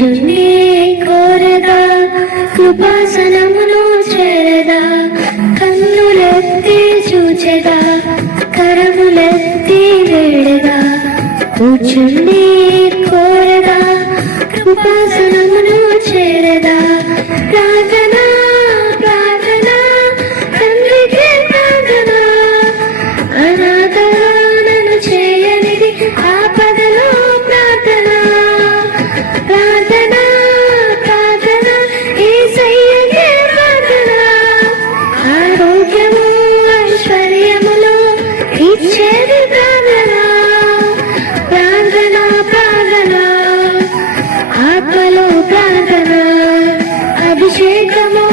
కూర్చుని కోరగా కృపాసనమును చేరదా కన్నులెత్తి చూచెగా కరములెత్తి వేడదా. కూర్చుండి కోరదా కృపాసనమును చేరదా ప్రార్థన ఆరోగ్యము ఐశ్వర్యములు ఇచ్చేది ప్రార్థన. ప్రార్థన ప్రార్థన. ఆత్మలో ప్రార్థన. అభిషేకము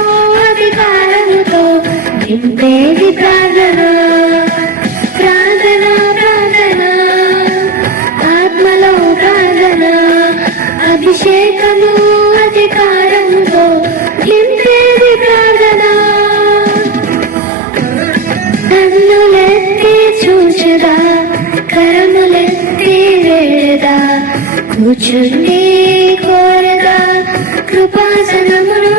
అధికారముతో నింపేది ప్రార్థన. కూర్చుండి కోరగా కృపాసనమును